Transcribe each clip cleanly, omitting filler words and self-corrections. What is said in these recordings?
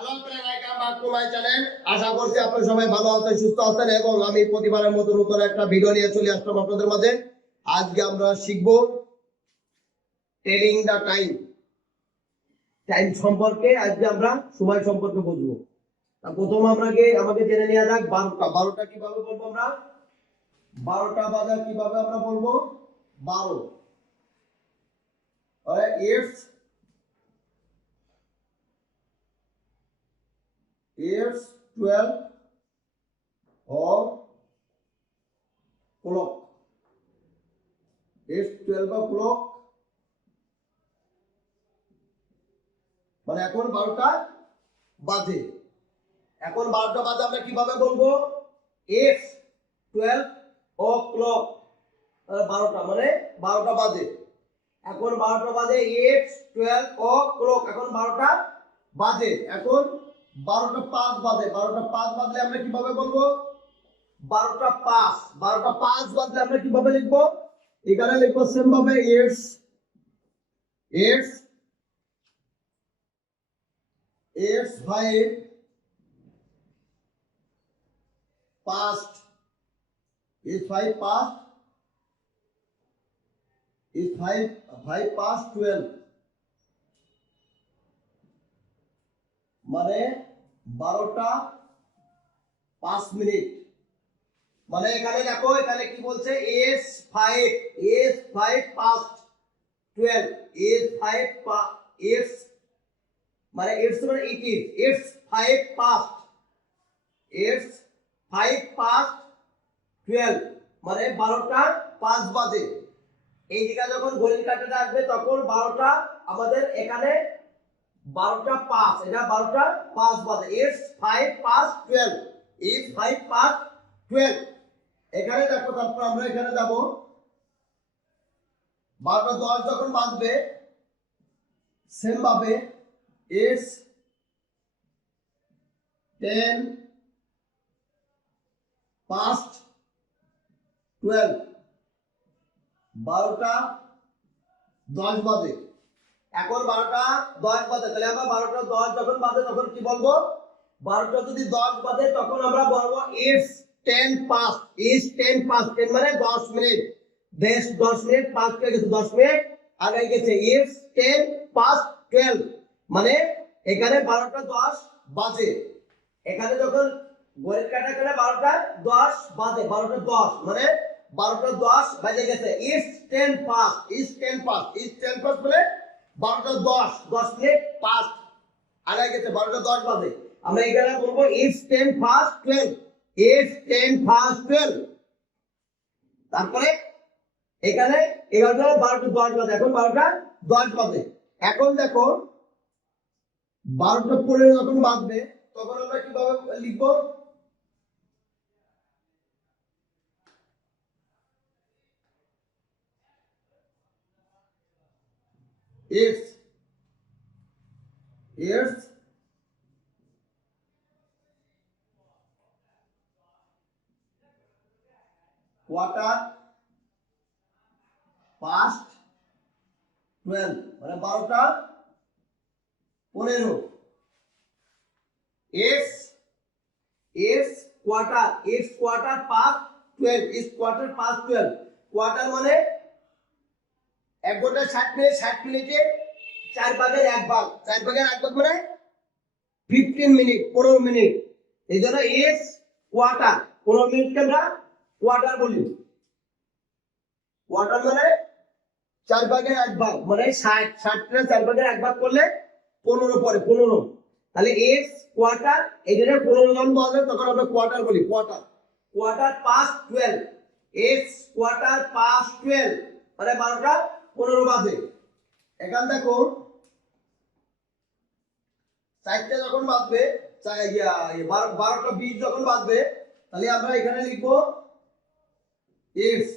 Hello friend, welcome back to my channel. আশা করছি আপনারা সবাই ভালো আছেন, সুস্থ আছেন এবং আমি প্রতিবারের মতো নতুন একটা ভিডিও নিয়ে চলে আসলাম আপনাদের মাঝে। আজকে আমরা শিখব টেলিং দা টাইম। টাইম সম্পর্কে আজকে আমরা সময় সম্পর্কে বুঝবো। প্রথম আমাকে জেনে নেওয়া যাক 12টা কিভাবে বলবো আমরা। 12টা বাজা কিভাবে আমরা বলবো? 12 it's it's 12 o'clock. It's 12 o'clock. মানে এখন 12টা বাজে। এখন 12টা বাজে আমরা কিভাবে বলবো? It's 12 o'clock. 12টা মানে 12টা বাজে। এখন 12টা বাজে। It's 12 o'clock. এখন 12টা বাজে। এখন 12টা 5 বাজে। 12টা 5 বাজলে আমরা কিভাবে বলবো? 12টা 5। 12টা 5 বাজলে আমরা কিভাবে লিখবো? এখানে লিখবো সেম ভাবে it's 5 past. It's 5 past. It's 5 past 12. মানে 12টা 5 মিনিট। মানে এখানে দেখো, এখানে কি বলছে? is 5 past 12. is মানে it's মানে it is. It's 5 past. It's 5 past 12 মানে 12টা 5 বাজে। এই দিকে যখন ঘড়ির কাঁটাটা আসবে তখন 12টা আমাদের এখানে 12টা 5, এটা 12টা 5 বাজে। It's 5 past 12. It's 5 past 12. এখানে দেখো, তারপর আমরা এখানে যাব 12টা 10 যখন বাজবে সেম ভাবে It's 10 past 12. 12টা 10 বাজে। এখন 12টা 10 বাজে, তাহলে আমরা 12টা 10 যখন বাজে তখন কি বলবো? 12টা যদি 10 বাজে তখন আমরা বলবো It's 10 past. It's 10 past. 10 মানে 10 মিনিট। 10 মিনিট পাস হয়ে গেছে, 10 মিনিট আগে গেছে। It's 10 past 12 মানে এখানে 12টা 10 বাজে। এখানে যখন ঘড়ির কাঁটা করে 12টা 10 বাজে, 12টা 10 মানে 12টা 10 বাজে গেছে। It's 10 past. It's 10 past. It's 10 past মানে 12টা 10 মিনিট পাস আগে গেছে, 12টা 10 বাজে। আমরা এখানে বলবো It's 10 past 12. It's 10 past 12. তারপরে এখানে 11টা 12টা 10 বাজে। এখন 12টা 10 বাজে। এখন দেখো 12টা 15 যখন বাজবে তখন আমরা কিভাবে লিখবো? It's quarter past 12 মানে 12টা 15। It's quarter past 12. It's quarter past 12. Quarter মানে 1 ঘন্টা 60 মিনিট। 60 মিনিটে 4 ভাগের 1 ভাগ। 4 ভাগের 1 ভাগ মানে 15 মিনিট, 15 মিনিট। এই জন্য ইস কোয়ার্টার। 15 মিনিটকে আমরা কোয়ার্টার বলি। কোয়ার্টার মানে 4 ভাগের 1 ভাগ মানে 60। 60 কে 4 ভাগের 1 ভাগ করলে 15 পড়ে, 15। তাহলে ইস কোয়ার্টার। এই জন্য 15 জন বাজে তখন আমরা কোয়ার্টার বলি। Quarter past 12। It's quarter past 12 মানে 12টা 15 বাজে। এখান দেখো 4টা যখন বাজবে, 12টা 20 যখন বাজবে তাহলে আমরা এখানে লিখবো It's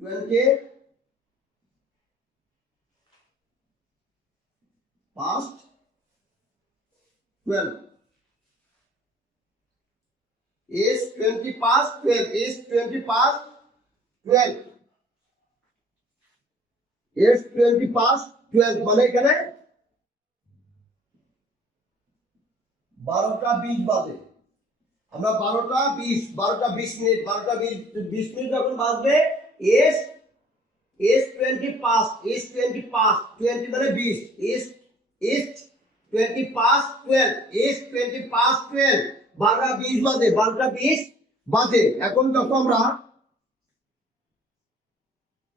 20 past 12. It's 20 past 12 is 20 past 12 is 20 past 12 মানে এখানে 12টা 20 বাজে আমরা 12টা 20 মিনিট 12টা 20 মিনিট যখন বাজবে is 20 past 20 মানে 20 is 20 past 12 is 20 past 12 12টা 20 বাজে 12টা 20 বাজে এখন যখন আমরা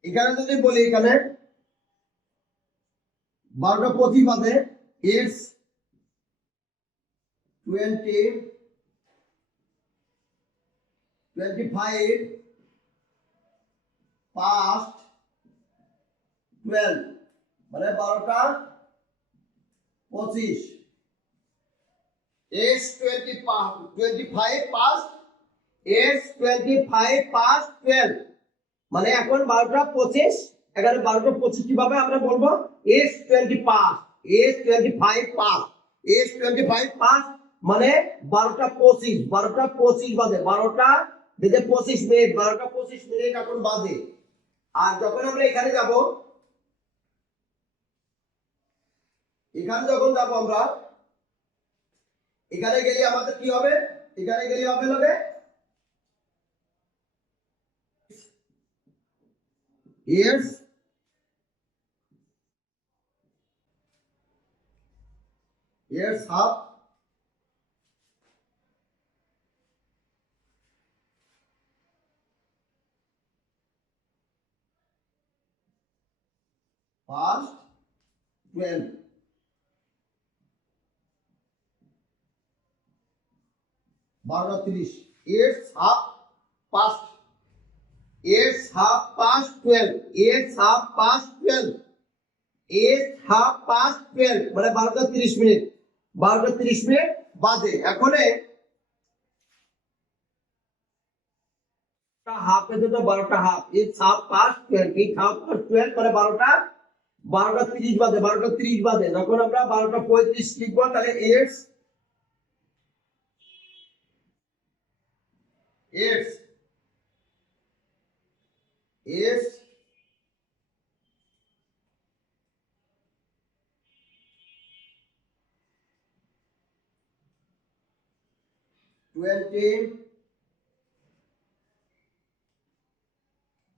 এখানে যদি বলি এখানে 12টা 25 বাজে is 25 past 12 মানে 12টা 25 is 25 past is 25 past 12 মানে এখন 12টা 25 এখানে 12টা 25 কিভাবে আমরা বলবো is 20 past is 25 past is 25 past মানে 12টা 25 বাজে 12টা বেজে 25 মিনিট 12টা 25 মিনিট এখন বাজে আর যখন আমরা এখানে যাব এখানে যখন যাব আমরা এখানে গেলে আমাদের কি হবে এখানে গেলে হবে লগে years half past 12 12:30 years half past years half past 12 years half past 12 years half past 12 মানে 12:30 মিনিট 12:30 মিনিট বাজে এখন হাফ এ তো 12টা half is half past 12 is half past 12 মানে 12টা 30 বাজে 12টা 30 বাজে যখন আমরা 12টা 35 লিখব তাহলে is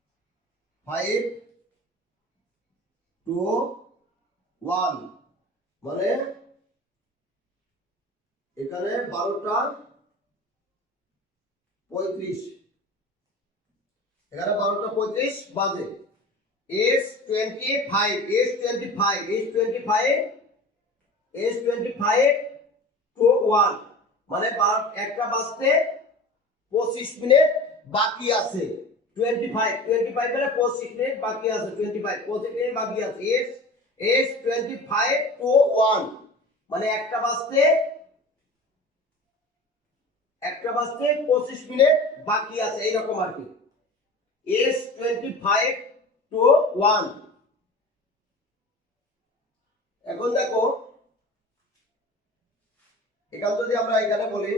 25 to 1 মানে এখানে 12টা 35 এখানে 12টা 35 বাজে is 25 to 1 মানে একটা বাজতে 25 মিনিট বাকি আছে 25 মানে 25 মিনিট বাকি আছে 25 মিনিট বাকি আছে is 25 to 1 মানে একটা বাজতে 25 মিনিট বাকি আছে এইরকম আর কি is 25 to 1 এখন দেখো এখানে যদি আমরা এখানে বলি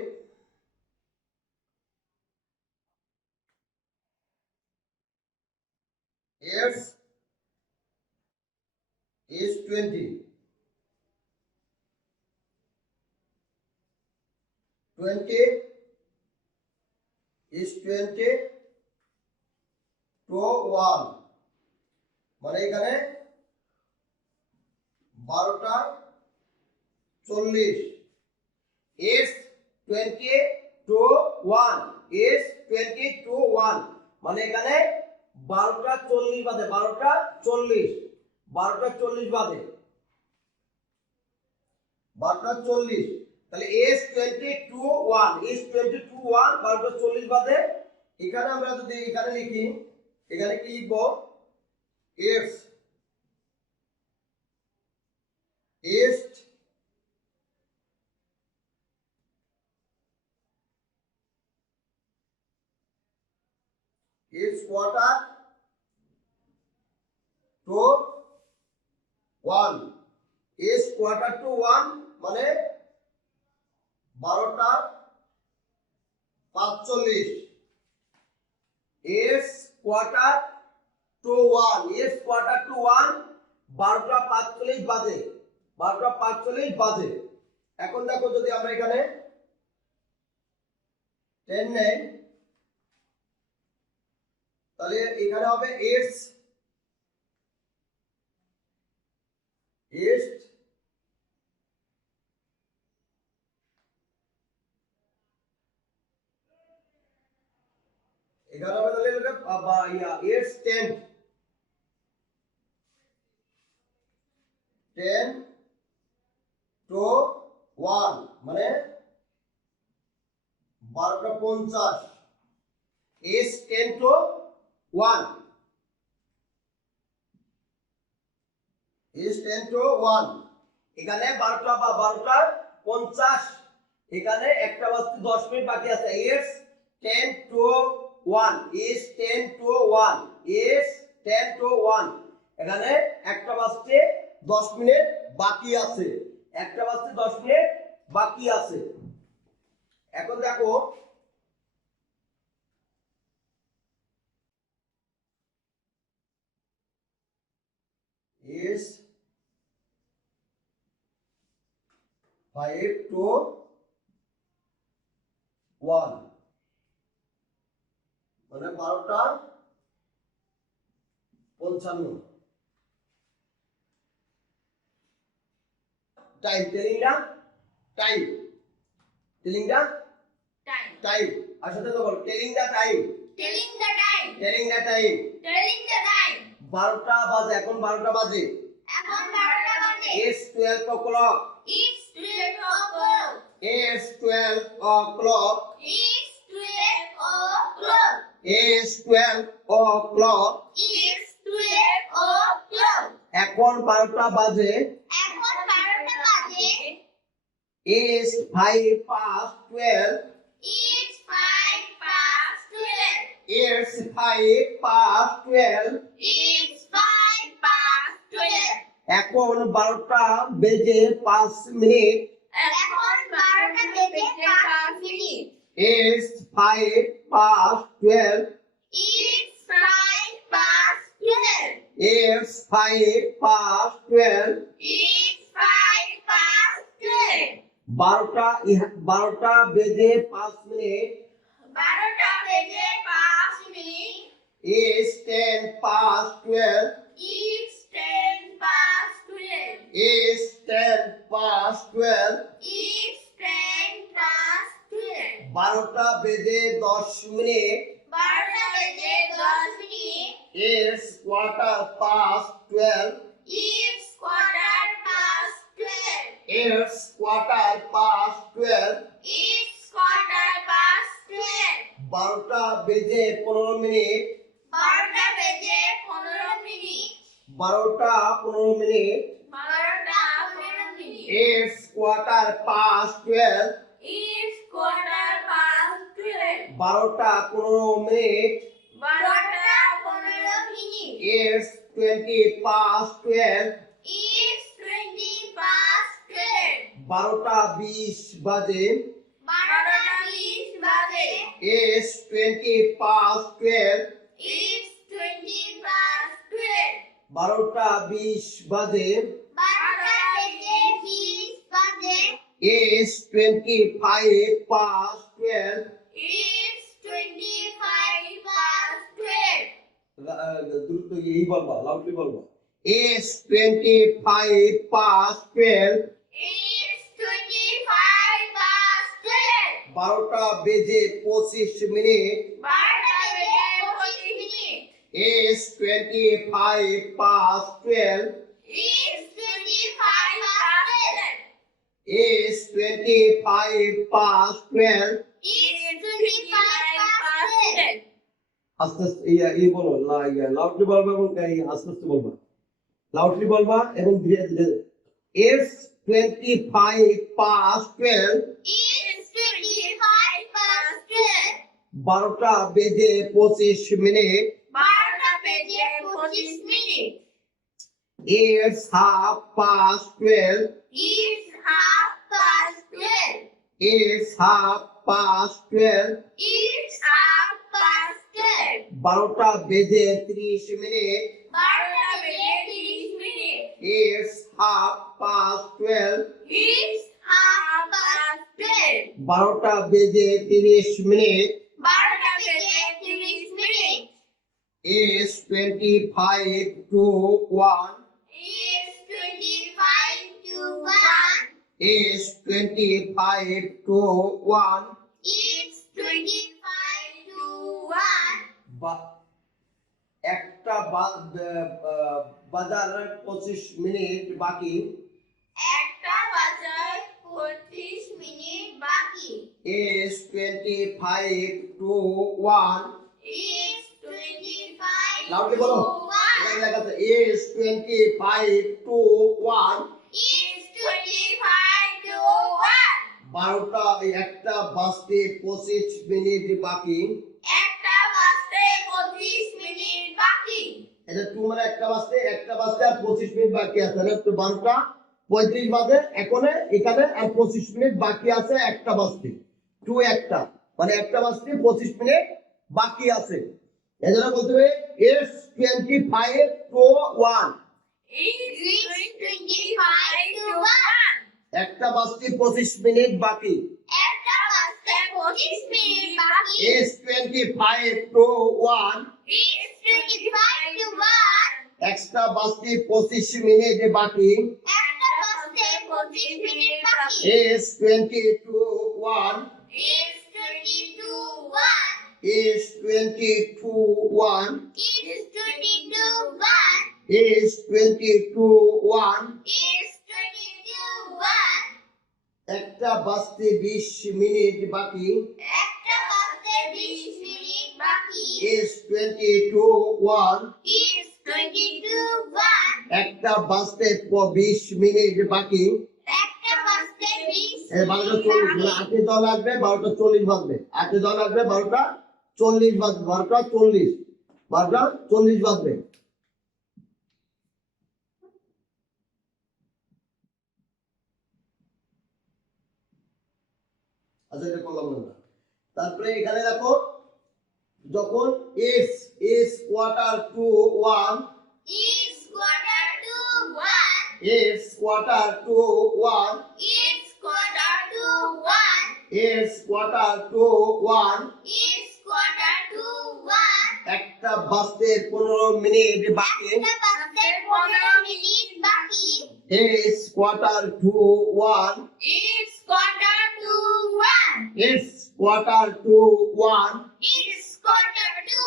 years is 20 is 20 to 1 মানে এখানে 12টা 40 is 20 to 1 is 20 to 1 মানে এখানে 12টা 40 বাজে 12টা 40 বাজে 12টা 40 তাহলে is 20 to 1 is 20 to 1 12টা 40 বাজে এখানে আমরা যদি এখানে লিখি এখানে কি লিখব is quarter to 1 is quarter to 1 মানে 12টা 45 as quarter to 1 as quarter to 1 12টা 45 বাজে 12টা 45 বাজে। এখন দেখো যদি আমরা এখানে 10 নেই তাহলে এখানে হবে এস এস এখানে হবে তাহলে এস 10 টু 1 মানে 12টা 50 এস 10 টু 1 এস 10 টু 1 এখানে 12টা 50 এখানে একটা বাজতে 10 মিনিট বাকি আছে as 10 to 1 as 10 to 1 as 10 to 1 এখানে একটা বাজতে 10 মিনিট বাকি আছে একটা বাজতে 10 মিনিট বাকি আছে। এখন দেখো is 5 to 1 মানে 12টা 55 টাইম টেলিং দা টাইম আর সাথে তো বল টেলিং দা টাইম 12টা বাজে এখন 12টা বাজে is 12 o'clock is 12 o'clock এখন 12টা বাজে is 5 past 12 is 5 past 12 এখন 12টা বেজে 5 minute is 5 past 12 is 5 past 12 12টা বেজে 5 minute is 10 past 12 is 10 past 12 12টা বেজে 10 minute is quarter past 12 is quarter past 12 12টা বেজে 15 মিনিট 12টা 15 মিনিট is quarter past 12 12টা 15 মিনিট is 20 past 12 12টা 20 বাজে is 20 past 12 12টা 20 বাজে is 25 past 12 দ্রুত এই বলবা লাউডলি বলবা is 25 past 12 12টা বেজে 25 minute is 25 past 12 is 25 past 12 আস্তে আস্তে এই বলো লাউডলি বলবা এবং আস্তে আস্তে বলবা লাউডলি বলবা এবং ধীরে ধীরে is 25 past 12 12টা বেজে 25 minute is half past 12 is half past 12. It's half past 12. 12টা বেজে 30 মিনিট। 12টা বেজে 30 minute. It's half past 12. It's half past 12. 12টা বেজে 30 মিনিট। 12টা বেজে 30 minute. It's 25 to 1. It's 25 to 1. It's 25 to 1. It's 25 to 1. একটা বাজার 25 মিনিট বাকি। একটা বাজার 25 মিনিট বাকি। It's 25 to 1. It's 25 loudly to বলো। 1. এখানে লেখা আছে It's 25 to 1. It's 25 to 1. 12টা একটা বাজতে 25 মিনিট বাকি। একটা বাজতে 25 মিনিট বাকি। এটা 2 মানে একটা বাজতে আর 25 মিনিট বাকি আছে। না তো 12টা 35 বাজে এখানে আর 25 মিনিট বাকি আছে একটা বাজতে। 2 একটা মানে একটা বাজতে 25 মিনিট বাকি আছে। এজন্য বলতে হবে It's 25 to 1. It's 25 to 1. একটা বাজতে 25 মিনিট বাকি। একটা বাজতে 25 মিনিট বাকি। It's 25 to 1. It's 25 to 1. একটা বাজতে 25 মিনিট বাকি। একটা বাজতে 25 মিনিট বাকি। It's 20 to 1. It's 20 to 1. It's 20 to 1. It's 20 to 1. It's 20 to 1. It's 20 to 1. একটা বাজতে 20 মিনিট বাকি। একটা বাজতে 20 মিনিট বাকি। It's 20 to 1. It's 20 to 1. একটা বাজতে 20 মিনিট বাকি। একটা বাজতে 20 এই 12টা 40 মানে 8 10 লাগবে 12টা 40 বাজবে। 8 10 লাগবে 12টা 40 বাজবে। 12টা 40 12টা 40 বাজবে। আচ্ছা এটা করলাম না। তারপরে এখানে দেখো যখন is quarter to 1. It's quarter to 1. Is quarter to 1. It's quarter to 1. Is quarter to 1. It's quarter to 1. একটা বাজতে 15 মিনিট বাকি। একটা বাজতে 15 মিনিট বাকি। Is quarter to 1. It's quarter to 1. Is quarter to 1. It's quarter to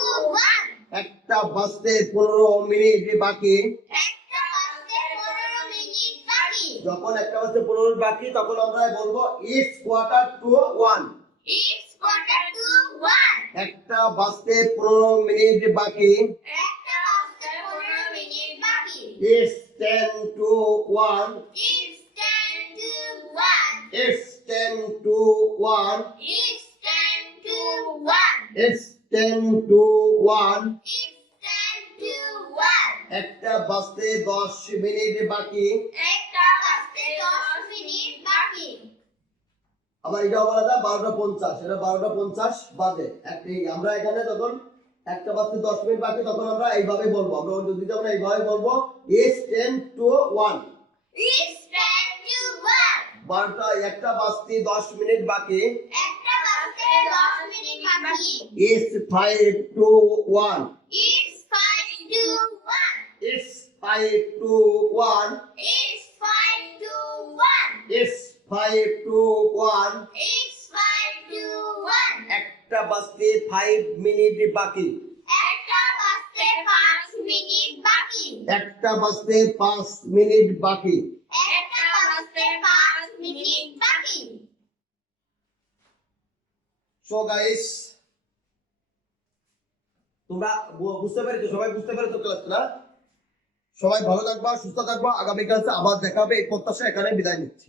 1. একটা বাজতে 15 minute বাকি। একটা বাজতে 15 মিনিট বাকি। যখন একটা বাজতে 15 মিনিট বাকি তখন আমরা বলবো is quarter to 1. It's quarter to 1. একটা বাজতে 15 মিনিট বাকি। একটা বাজতে 15 মিনিট বাকি। Is 10 to 1. It's 10 to 1. Is 10 to 1. It's 10 to 1. Is 10 to 1. It's 10 to 1. একটা বাজতে 10 মিনিট বাকি। একটা বাজতে 10 মিনিট বাকি। আবার এটা বলা যায় 12:50 এটা 12:50 বাজে। আমরা এখানে যখন একটা বাজতে 10 মিনিট বাকি তখন আমরা এইভাবে বলবো। আমরা যদি আমরা এইভাবে বলবো is 10 to 1. It's 10 to 1. 12টা একটা বাজতে 10 মিনিট বাকি। একটা বাজতে 10 মিনিট বাকি। is 5 to 1. It's 5 to 1. is 5 to 1. It's 5 to 1. is 5 to 1. It's 5 to 1. একটা বাজতে 5 মিনিট বাকি। একটা বাজতে 5 মিনিট বাকি। একটা বাজতে 5 মিনিট বাকি। একটা বাজতে 5 মিনিট বাকি। সো গাইস তোমরা বুঝতে পেরেছো? সবাই বুঝতে পেরেছো ক্লাসটা? সবাই ভালো থাকবা, সুস্থ থাকবা। আগামীকাল আবার দেখা হবে এই প্রত্যাশা এখানে বিদায় নিচ্ছি।